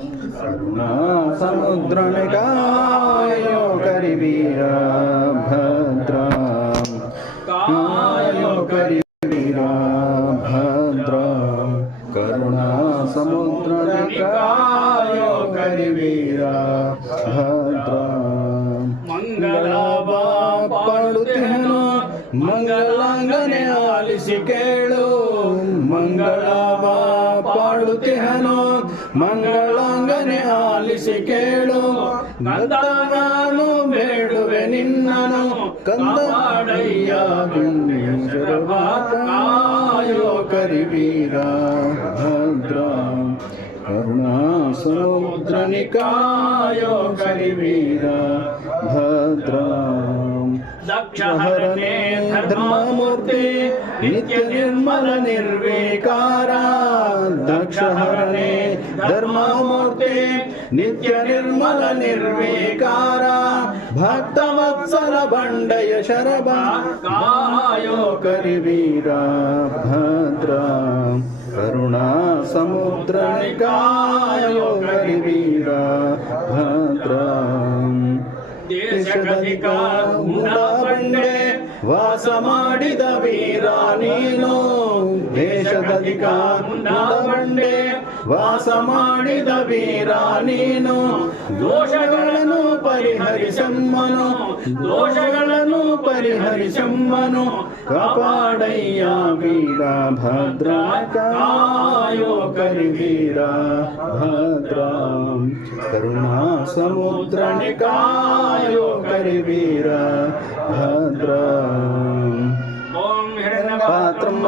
करुणा समुद्रनिकायो करिवीर भद्रा कायो करिवीर भद्रा करुणा समुद्रनिकायो करिवीर भद्रा मंगलवा पाडुतेनो मंगलांगने आलिसि केळु मंगलवा पाडुतेनो मंगलांगने आलिसि केळु कंद नानु ಬೇಡುವೆ ನಿನ್ನನು ಕಂದಡಯ್ಯ ಗುಂಜರವಾ ಕಾಯೋ ಕರಿವೀರ ಭದ್ರಾ ಕರುಣಾ ಸಮುದ್ರನಿಕಾಯೋ ಕರಿವೀರ ಭದ್ರಾ ದಕ್ಷಹರನೇ ಧರ್ಮಮೂರ್ತಿ ನಿತ್ಯ ನಿರ್ಮಲ ನಿರ್ವಿಕಾರ ದಕ್ಷಹರನೇ ಧರ್ಮಮೂರ್ತಿ ನಿತ್ಯ ನಿರ್ಮಲ ನಿರ್ವಿಕಾರ ಭಕ್ತವತ್ಸಲ ಬಂಡಯ ಶರಭ ಕಾಯೋ ಕರಿವೀರ ಭದ್ರಾ ಕರುಣಾ ಸಮುದ್ರನಿಕಾಯೋ ಕರಿವೀರ ಭದ್ರಾ ದೇಶಗಧಿಕ ಮುಂಡಬಂಡೆ ವಾಸ ಮಾಡಿದ ವೀರ ನೀನು ದೇಶಗಧಿಕ ಮುಂಡಬಂಡೆ ವಾಸ ಮಾಡಿದ ವೀರ ನೀನು ದೋಷಗಳನ್ನು ಪರಿಹರಿಸಮ್ಮನು ದೋಷಗಳನ್ನು ಪರಿಹರಿಸಮ್ಮನು ಕಾಪಾಡಯ್ಯ ವೀರ ಭದ್ರಾ ಕಾಯೋ ಕರಿವೀರ ಭದ್ರಾ ಕರುಣಾ ಸಮುದ್ರನಿಕಾಯೋ ಕರಿವೀರ ಭದ್ರಾ ಓಂ ಹಿರಣ್ಯ ಪಾತ್ರಂ